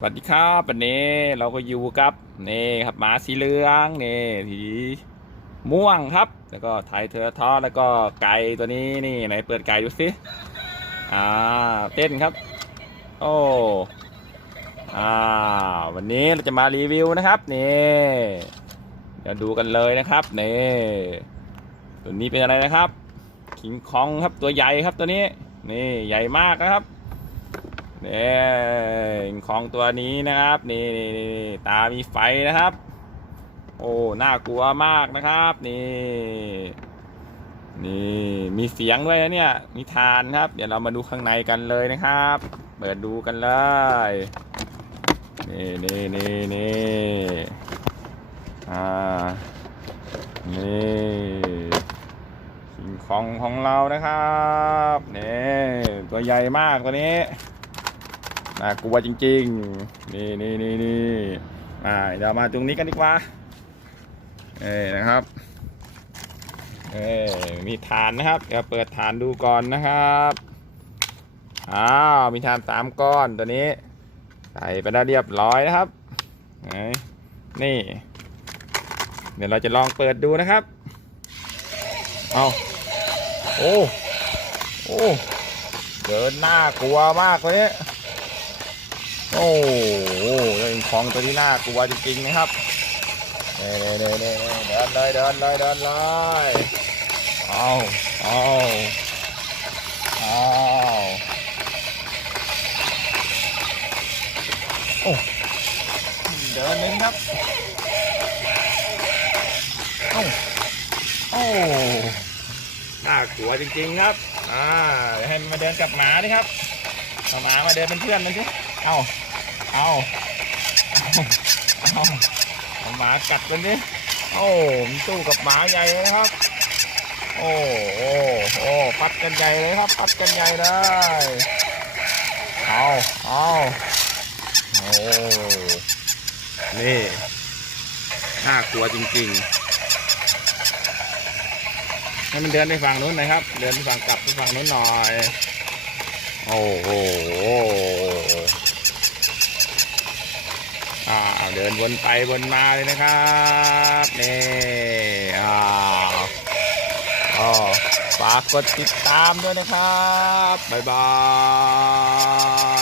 สวัสดีครับวันนี้เราก็อยู่กับนี่ครับหมาสีเหลืองนี่สีม่วงครับ แล้วก็ไทยเทอร์ทอแล้วก็ไก่ตัวนี้นี่ไหนเปิดไก่ดูสิอ่าเต้นครับ โอ้อ่าวันนี้เราจะมารีวิวนะครับนี่เดี๋ยวดูกันเลยนะครับนี่ตัวนี้เป็นอะไรนะครับคิงคองครับตัวใหญ่ครับตัวนี้ นี่ใหญ่มากนะครับ นี่ของตัวนี้นะครับนี่นี่นตามีไฟนะครับ โอ้น่ากลัวมากนะครับนี่นี่มีเสียงด้วยนะเนี่ยมีทานครับ เดี๋ยวเรามาดูข้างในกันเลยนะครับ เปิดดูกันเลยนี่นี่นี่นี่อ่านี่สิ่งของของเรานะครับนี่ตัวใหญ่มากตัวนี้ น่ากลัวจริง ๆ นี่นี่นี่นี่อ่าเดี๋ยวมาตรงนี้กันดีกว่า เอ้นะครับ เอ้มีฐานนะครับเดี๋ยวเปิดฐานดูก่อนนะครับอ้าวมีฐานสามก้อนตัวนี้ ใส่ไปแล้เรียบร้อยนะครับไหนนี่ เดี๋ยวเราจะลองเปิดดูนะครับ เอาโอ้ โอ้ เดินหน้ากลัวมากเลยเนี่ย โอ้โหเรื่องของตัวที่น่ากลัวจริงๆนะครับเดิน่เน่เน่เดินเลยเดินเลยเดินเลยเอาเอาเอาโอ้เดินเล่นครับเอ้โอ้น่ากลัวจริงๆครับอ่าเดี๋ยวให้มันมาเดินกับหมาดิครับเอาหมามาเดินเป็นเพื่อนมันสิเอาเอาเอาเอาหมากัดมันดิโอ้มันสู้กับหมาใหญ่เลยครับ โอ้โอ้โอ้ปัดกันใหญ่เลยครับปัดกันใหญ่เลยเอาเอาโอ้นี่น่ากลัวจริงๆ ให้มันเดินไปฝั่งนู้นหน่อยครับ เดินไปฝั่งกลับไปฝั่งนู้นหน่อย โอ้โห อ่าเดิ นวนไปวนมาเลยนะครับนี่อ่าอ๋อฝากกดติดตามด้วยนะครับ บ๊ายบาย